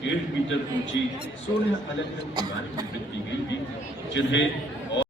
1.5 metre ऊंची 16 अलग अलग दीवारें निर्मित की गई थी, जिन्हें और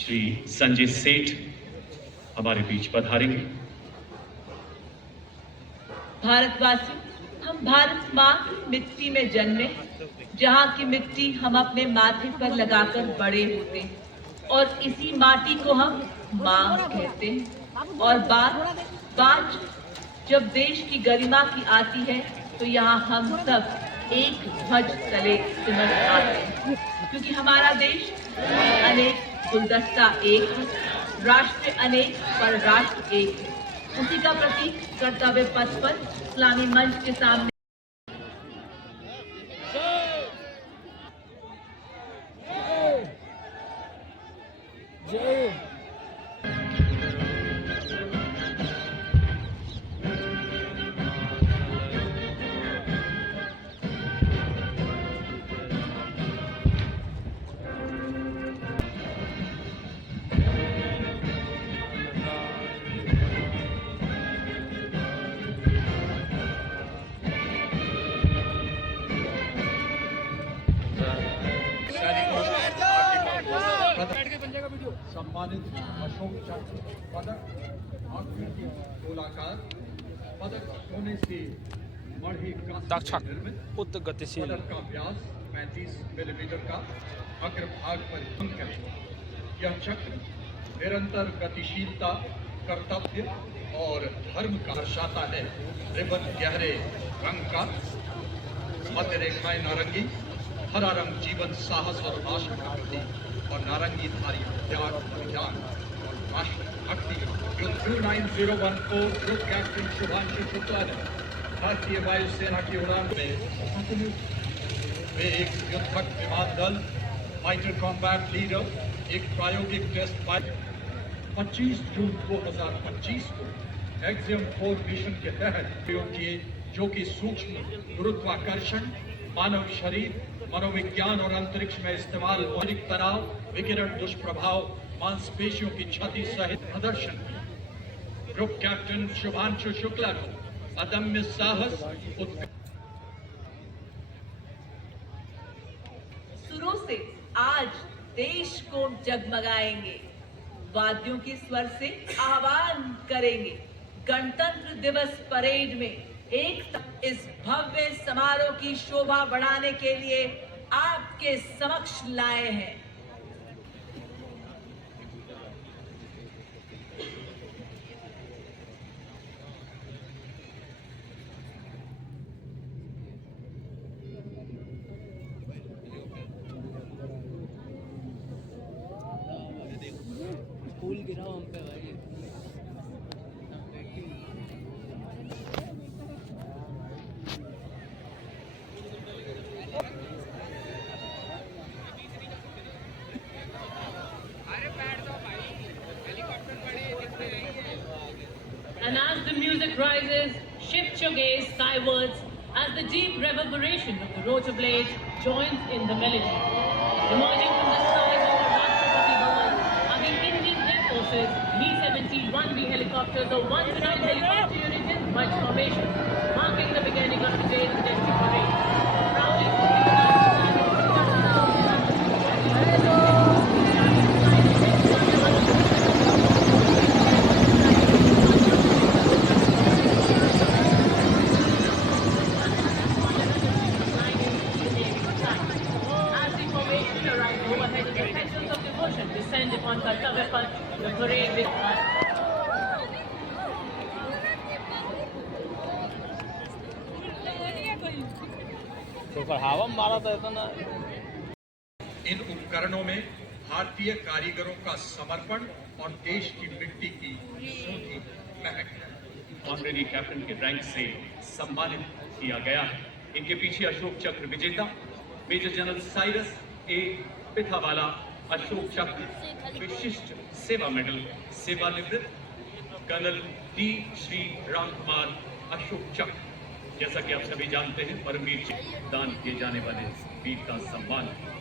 श्री संजय सेठ हमारे बीच पधारेंगे। भारतवासी, हम भारत माँ की मिट्टी में जन्मे, जहाँ की मिट्टी हम अपने माथे पर लगाकर बड़े होते हैं और इसी माटी को हम माँ कहते हैं। और बात जब देश की गरिमा की आती है तो यहाँ हम सब एक ध्वज तले सिमट आते हैं, क्योंकि हमारा देश अनेक गुलदस्ता एक है, राष्ट्र अनेक पर राष्ट्र एक है। उसी का प्रतीक कर्तव्य पथ पर इस्लामी मंच के सामने सम्मानित अशोक चक्र पदक गोलाकार पदक होने से मढ़ी का निर्मित उच्च गतिशील पदक का व्यास 35 मिलीमीटर का अग्रभाग पर अंकन। यह चक्र निरंतर गतिशीलता, कर्तव्य और धर्म का दर्शाता है। रिबन गहरे रंग का, मध्य रेखाएं नारंगी, हरा रंग जीवन, साहस और आशा का प्रतीक, और नारंगी धारी त्याग, बलिदान और राष्ट्र भक्ति। 2914 ग्रुप कैप्टन शुभांशु शुक्ला ने भारतीय वायुसेना की उड़ान में वे एक युद्धक विमान दल, फाइटर कॉम्बैट लीडर, एक प्रायोगिक टेस्ट पायलट 25 जून 2025 को एक्सियम 4 मिशन के तहत प्रयोग किए, जो कि सूक्ष्म गुरुत्वाकर्षण, मानव शरीर, मनोविज्ञान और अंतरिक्ष में इस्तेमाल, मौलिक तनाव, विकिरण दुष्प्रभाव, मांसपेशियों की क्षति सहित प्रदर्शन। ग्रुप कैप्टन शुभांशु शुक्ला को अदम्य साहस, सुरों से आज देश को जगमगाएंगे, वाद्यों के स्वर से आह्वान करेंगे। गणतंत्र दिवस परेड में एक इस भव्य समारोह की शोभा बढ़ाने के लिए आपके समक्ष लाए हैं। फूल गिरा हम पे भाई। And as the music rises, shift your gaze skywards as the deep reverberation of the rotor blades joins in the melody. Emerging from the skies over Rashtrapati Bhavan are the Indian Air Force's Mi-71B helicopters, the 109 helicopter unit in Bhaj formation, marking the beginning of today's majestic parade. Proudly flying the descend upon Kartavya Path, the parade with तो पर हवा मारा था इतना। इन उपकरणों में भारतीय कारीगरों का समर्पण और देश की मिट्टी की सूधी महक है। ऑनरेरी कैप्टन के रैंक से सम्मानित किया गया है। इनके पीछे अशोक चक्र विजेता मेजर जनरल साइरस ए पिथावाला, अशोक चक्र विशिष्ट सेवा मेडल सेवानिवृत्त कर्नल डी श्री राम कुमार अशोक चक्र। जैसा कि आप सभी जानते हैं, परमवीर दान किए जाने वाले वीर का सम्मान है।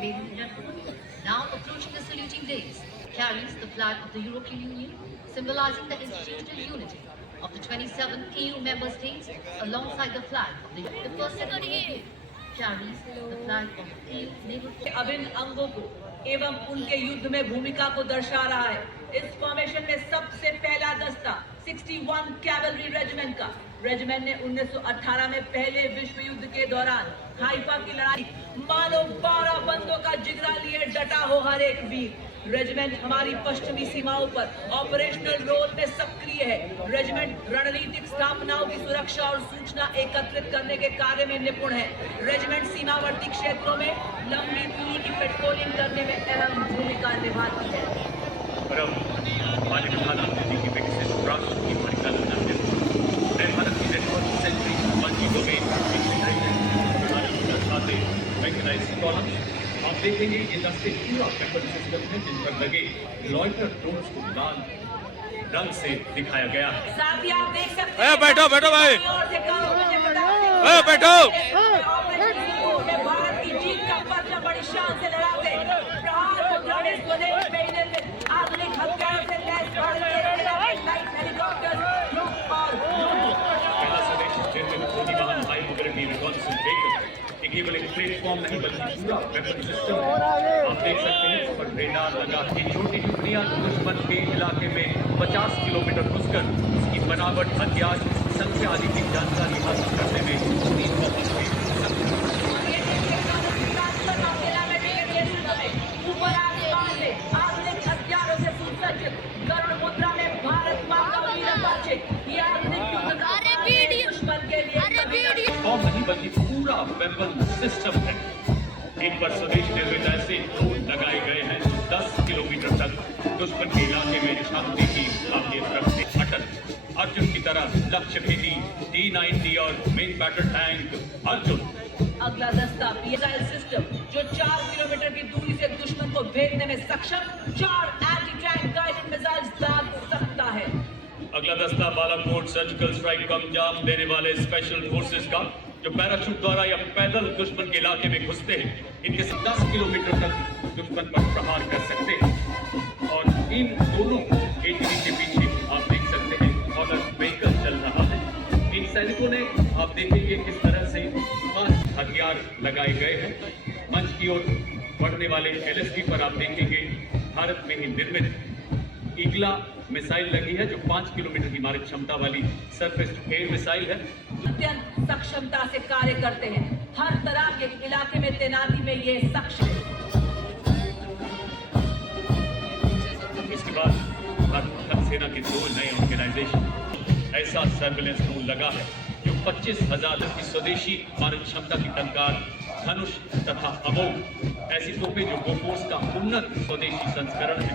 Ladies and gentlemen, now approaching the saluting dais, carries the flag of the European Union, symbolizing the institutional unity of the 27 EU member states alongside the flag of the first secretary carries the flag of EU naval. अभिन्न अंगों को एवं उनके युद्ध में भूमिका को दर्शा रहा है। इस फॉर्मेशन में सबसे पहला दस्ता 61 कैवलरी रेजिमेंट का रेजिमेंट ने 1918 में पहले विश्व युद्ध के दौरान हाइफा की लड़ाई मानो 12 बंदों का जिगरा लिए डटा हो हर एक वीर। रेजिमेंट हमारी पश्चिमी सीमाओं पर ऑपरेशनल रोल में सक्रिय है। रेजिमेंट रणनीतिक स्थापनाओं की सुरक्षा और सूचना एकत्रित करने के कार्य में निपुण है। रेजिमेंट सीमावर्ती क्षेत्रों में लंबी दूरी की पेट्रोलिंग करने में अहम भूमिका निभाती है। और अब हमारे प्रधानमंत्री जी की विकसित राष्ट्र की परिकल्पना है। नए भारत की नेटवर्क सेंचुरी मस्जिदों में आप देखेंगे ये दस्ते पूरा वेपन सिस्टम है जिन पर लगे लॉयटर ड्रोन्स को लाल रंग से दिखाया गया है। साथ ही आप देख सकते हैं बैठो बैठो भाई, बैठो। भारत की जीत का पर्चा बड़ी शान से लड़ाते प्रहार मुद्रा में स्वदेश भेजने में आधुनिक हथियारों से लैस भारतीय सेना के लाइट हेलीकॉप्टर और पहला स्वदेश निर्मित होने वाला हाई मोबिलिटी रिकॉन्नेसेंस व्हीकल केवल एक प्लेटफॉर्म नहीं बल्कि पूरा वेपन सिस्टम है। आप देख सकते हैं इस पर रेडार लगा के छोटी टुकड़ियां दुश्मन के इलाके में 50 किलोमीटर घुसकर उसकी बनावट हथियार संख्या आदि की जानकारी हासिल करने में ऊपर आसमान में आधुनिक हथियारों से सुसज्जित गरुड़ मुद्रा में भारत मां का वीर परिचय ये आधुनिक युद्ध का दुश्मन के लिए फॉर्म नहीं बल्कि पूरा वेपन सिस्टम है। इन पर स्वदेश निर्मित ऐसे ड्रोन लगाए गए हैं 10 किलोमीटर तक दुश्मन के इलाके में निशानदेही की काबिलियत रखते। अटल अर्जुन की तरह लक्ष्य भेदी T-90 और मेन बैटल टैंक अर्जुन। अगला दस्ता मिसाइल सिस्टम जो 4 किलोमीटर की दूरी से दुश्मन को भेदने में सक्षम 4 एंटी टैंक गाइडेड मिसाइल्स दाग सकता है। अगला दस्ता बालाकोट सर्जिकल स्ट्राइक को अंजाम देने वाले स्पेशल फोर्सेस का जो पैराशूट द्वारा या पैदल दुश्मन के इलाके में घुसते हैं। इनके 10 किलोमीटर तक दुश्मन पर प्रहार कर सकते हैं और इन दोनों एटीवी के पीछे आप देख सकते हैं ऑर्डर व्हीकल चल रहा है। इन सैनिकों ने आप देखेंगे किस तरह से 5 हथियार लगाए गए हैं। मंच की ओर बढ़ने वाले LSD पर आप देखेंगे भारत में ही निर्मित ईगला मिसाइल लगी है जो 5 किलोमीटर की मारक क्षमता वाली सरफेस टू एयर मिसाइल है। अत्यंत सक्षमता से कार्य करते हैं। हर तरह के इलाके में तैनाती में ये सक्षम है। इसके बाद भारत सेना के 2 नए ऑर्गेनाइजेशन ऐसा सर्विलेंस टूल लगा है जो 25,000 की स्वदेशी मारक क्षमता की टंकार धनुष तथा अमोघ ऐसी तोपें जो बोफोर्स का उन्नत स्वदेशी संस्करण है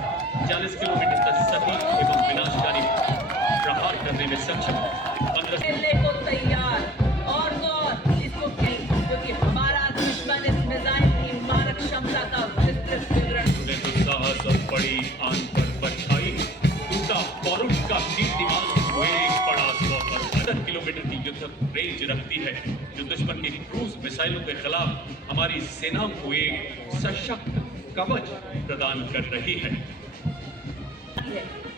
40 किलोमीटर तक सटीक एवं विनाशकारी प्रहार करने में सक्षम खेलने को तैयार और तो और इसको क्योंकि हमारा दुश्मन इस मिसाइल की मारक क्षमता का विस्तृत विवरण साहस और बड़ी आन पर बचाई टूटा पौरुष का कीर्तिमान पड़ा 100 किलोमीटर की युद्ध रेंज रखती है जो दुश्मन की क्रूज मिसाइलों के खिलाफ हमारी सेनाओं को एक सशक्त कवच प्रदान कर रही है।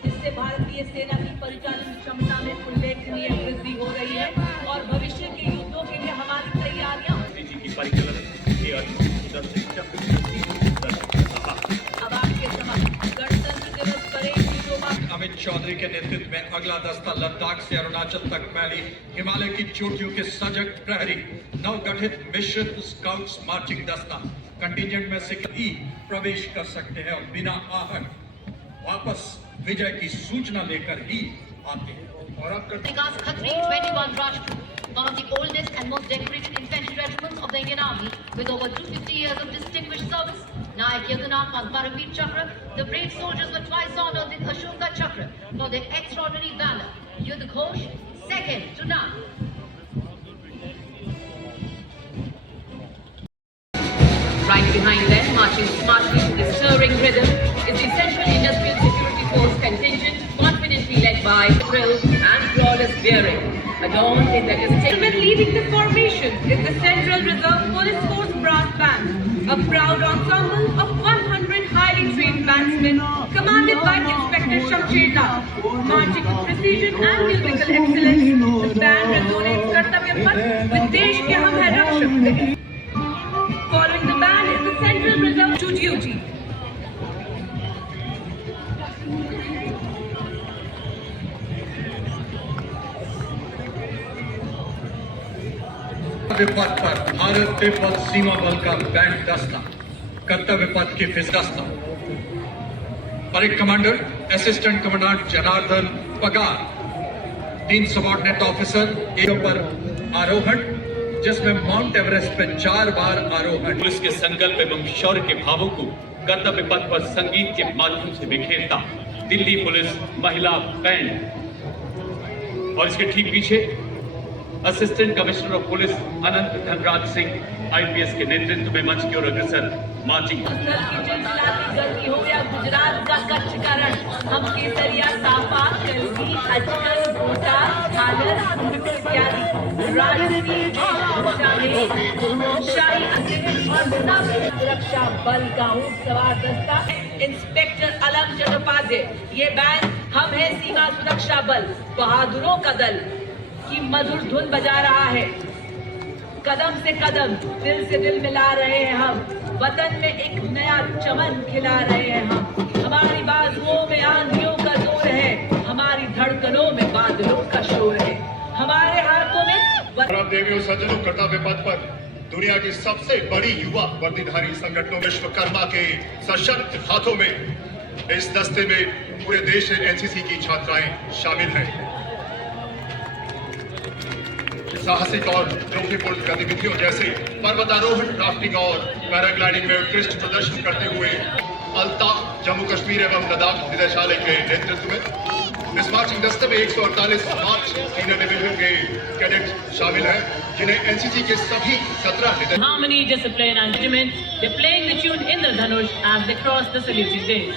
इससे भारतीय सेना की परिचालन क्षमता में उल्लेखनीय वृद्धि हो रही है और भविष्य के युद्धों के लिए हमारी तैयारियां की परिचालन के अब आपके समक्ष गणतंत्र दिवस परेड की अमित चौधरी के नेतृत्व में अगला दस्ता लद्दाख से अरुणाचल तक फैली हिमालय की चोटियों के सजग प्रहरी नवगठित मिश्रित स्काउट्स मार्चिंग दस्ता कंटिजेंट में से ही प्रवेश कर सकते हैं और बिना आहट वापस विजय की सूचना लेकर ही आते हैं। और अब Vikas Khatri 21 Rashtra, one of the oldest and most decorated infantry regiments of the Indian Army, with over 250 years of distinguished service. Nayak Yadunathan Paramveer Chakra, the brave soldiers were twice honored with Ashoka Chakra for their extraordinary valor. Yudh Ghosh, second to none. Right behind them, marching smartly to the stirring rhythm, is the Central Industrial Security Force contingent, confidently led by drill and flawless bearing. Adorned in their distinction, leading the formation is the Central Reserve Police Force Brass Band, a proud ensemble of 100 highly trained bandsmen, commanded by Inspector Inspector Shamshed Lal. Marching with precision and musical excellence, the band resonates Kartavya Path with Desh Ke Hum Hai Rakshak. Following the band is the Central Reserve to duty. कर्तव्य पथ पर भारत तिब्बत सीमा बल का band दस्ता कर्तव्य पथ की फिजदस्ता parade commander assistant commandant Janardan Pagar 3 subordinate officer एक पर आरोहण जिसमें माउंट एवरेस्ट पे 4 बार आरोहण। पुलिस के संकल्प एवं शौर्य के भावों को कर्तव्य पथ पर संगीत के माध्यम से बिखेरता दिल्ली पुलिस महिला बैंड और इसके ठीक पीछे assistant commissioner of police Anant Dhanraj Singh IPS के नेतृत्व में मंच की ओर अग्रसर मार्चिंग। गलती हो या गुजरात का कच्छ का रण, हम केसरिया साफा कलगी अजगर गोटा झालर इत्यादि राजनीति शाही और सब सुरक्षा बल का ऊंट सवार दस्ता। इंस्पेक्टर अलम चट्टोपाध्याय, ये बैंड हम है सीमा सुरक्षा बल बहादुरों का दल की मधुर धुन बजा रहा है। कदम से कदम दिल से दिल मिला रहे हैं हम, वतन में एक नया चमन खिला रहे हैं हम। हमारी बाजुओं में आंधियों का जोर है, हमारी धड़कनों में बादलों का शोर है, हमारे हाथों में देवियों सज्जनों, कर्तव्य पथ पर दुनिया की सबसे बड़ी युवा वर्दीधारी संगठनों विश्वकर्मा के सशक्त हाथों में इस दस्ते में पूरे देश से एनसीसी की छात्राएं शामिल हैं। साहसिक और जोखिमपूर्ण गतिविधियों जैसे पर्वतारोहण, राफ्टिंग और पैराग्लाइडिंग में उत्कृष्ट प्रदर्शन करते हुए अल्ताफ जम्मू कश्मीर एवं लद्दाख निदेशालय के नेतृत्व में इस मार्चिंग दस्ते में 148 मार्च सीनियर डिवीजन के कैडेट शामिल हैं, जिन्हें एनसीसी के सभी 17 harmony, discipline and regiment. They're playing the tune Indradhanush as they cross the saluting days.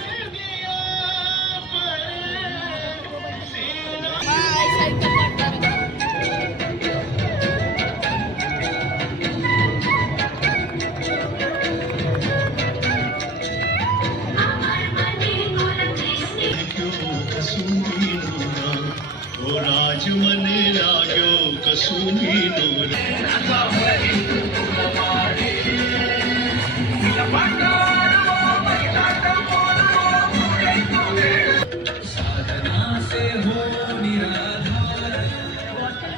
राज मन लाग्यो कसुमी नूर साधना से हो निराधार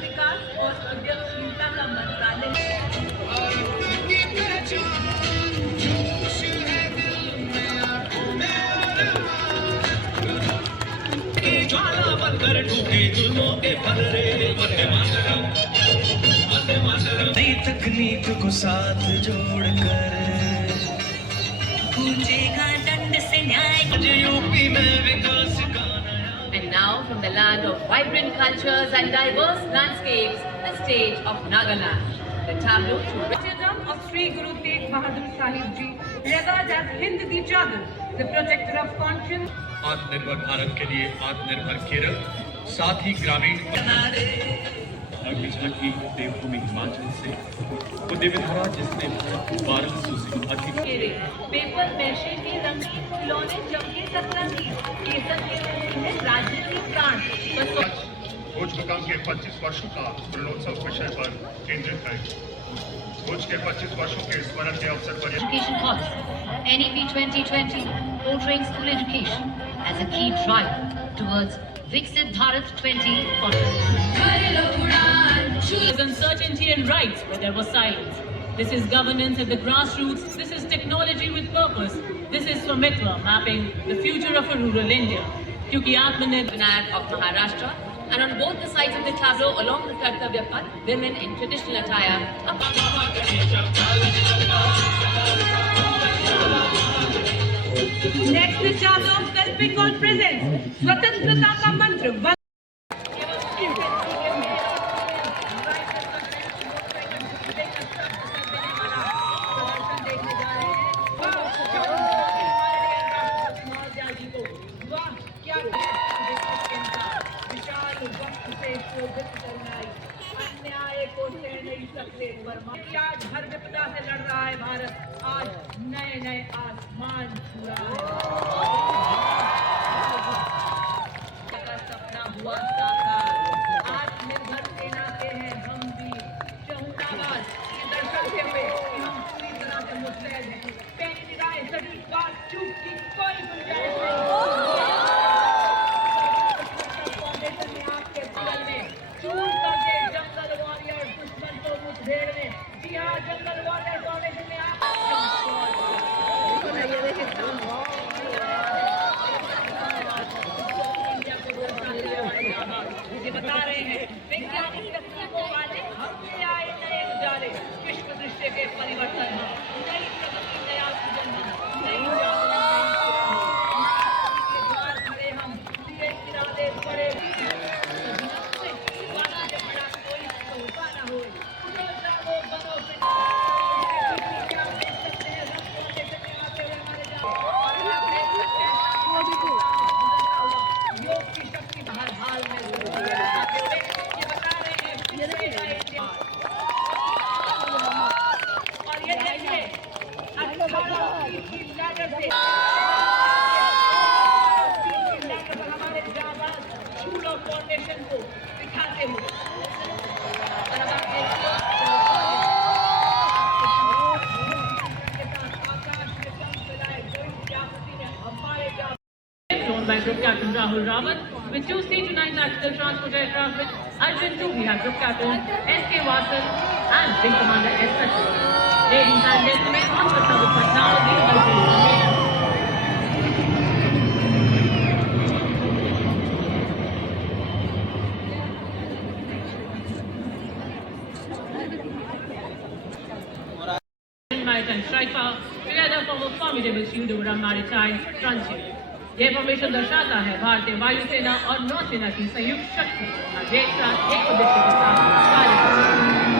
विकास और उद्यमशीलता का मंत्रालय ज्वाला बनकर टूटे जुल्मों के पलरे वंदे मातरम नई तकनीक को साथ जोड़कर पूछेगा दंड से न्याय यूपी में विकास का। And now, from the land of vibrant cultures and diverse landscapes, the stage of Nagaland. The tableau to Baptism of Sri Guru Tegh Bahadur Sahib Ji, revered as Hind Di Chadar, the protector of conscience. आत्मनिर्भर भारत के लिए आत्मनिर्भर केरल, साथ ही ग्रामीण अगली झांकी देवभूमि हिमाचल से वो देवधारा जिसने 1200 से अधिक पेपर मैशे के रंगीन खिलौने चमके सतरंगी, केसर के रंग में राजनीतिक प्राण भुज मुकाम के 25 वर्षों का स्वर्णोत्सव विषय पर केंद्रित है। भुज के 25 वर्षों के स्मरण के अवसर पर Education Policy, NEP 2020, portraying school education as a key driver towards Viksit Bharat 2040. There's uncertainty and rights where there was silence. This is governance at the grassroots. This is technology with purpose. This is Swamitva, mapping the future of a rural India. Kyunki Atmanirbhar Vinayak of Maharashtra, and on both the sides of the tableau along the Kartavya Path, women in traditional attire Next, the tableau of West Bengal presents Swatantrata ka mantra. अन्याय को सह नहीं सकते आज हर विपदा से लड़ रहा है भारत, आज नए नए आसमान छू रहा है। हुआ साकार। आत्मनिर्भर सेना के हैं हम भी चहुंडाबाज, ये दर्शाते हुए कि हम पूरी तरह से मुस्तैद हैं। पैनी निगाहें सभी बात चूक की कोई गुंजाइश नहीं। फाउंडेशन ने आपके बगल में चूर कर दे जंगल वॉरियर दुश्मन को मुठभेड़ में। जी हाँ, जंगल वॉरियर फाउंडेशन ने मुझे बता रहे हैं वैज्ञानिक तकनीकों वाले हमने आए नए उजाले, विश्व दृश्य के परिवर्तन हम, नई प्रगति नया सृजन हम, नई के द्वार खड़े हम, लिए इरादे बड़े कोई तोहफा न हो, उठो जागो बनो योग की शक्ति हर हाल में ये बता रहे हैं और ये देखिए 18 की लैडर से हमारे जाबाज शूल ऑफ फाउंडेशन को दिखाते हुए और अब आप देखिए आकाश में चमक फैलाए कोई जागृति ने हमारे Flown by Group Captain Rahul Rawat with 2 C-9 tactical transport aircraft with Arjun 2, we have Group Captain S.K. Vasan and Wing Commander S. Sachin. Ladies and gentlemen, on the summit point now, the information. Maritime strike power together form a formidable shield over our maritime frontier. यह formation दर्शाता है भारतीय वायुसेना और नौसेना की संयुक्त शक्ति एक साथ एक उद्देश्य के साथ कार्य करती है।